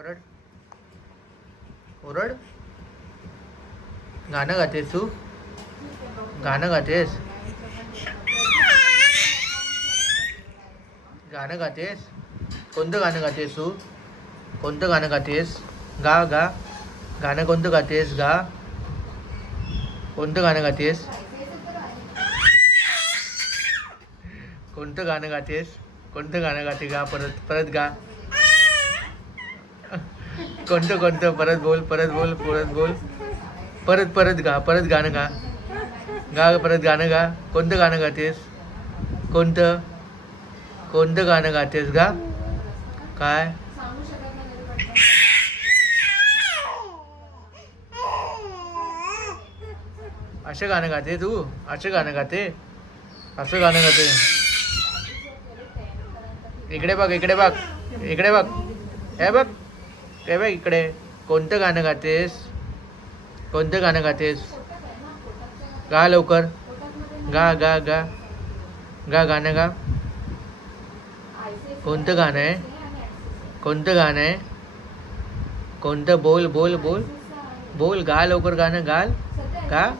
ओरड ओरड. गाणं गातेस तू? गाणं गातेस? गाणं गातेस? कोणतं गाणं गातेस तू? कोणतं गाणं गातेस? गा गा. गाणं कोणतं गातेस? गा. कोणतं गाणं गातेस? कोणतं गाणं गातेस? कोणतं गाणं गाते? गा परत परत गा. कोणतं कोणतं? परत बोल परत बोल परत बोल. परत परत गा. परत गाणं गा. गा परत गाणं गा. कोणतं गाणं गातेस? कोणतं कोणतं गाणं गातेस गा? काय? असं गाणं गाते तू? असं गाणं गाते? असं गाणं गाते? इकडे बघ इकडे बघ इकडे बघ. हे बघ हे बघ इकडे. कोणतं गाणं गातेस? कोणतं गाणं गातेस? गा लवकर. गा गा गा. गा गाणं गा. कोणतं गाणं आहे? कोणतं गाणं आहे? कोणतं? बोल बोल बोल बोल. गा लवकर गाणं गाल. गा.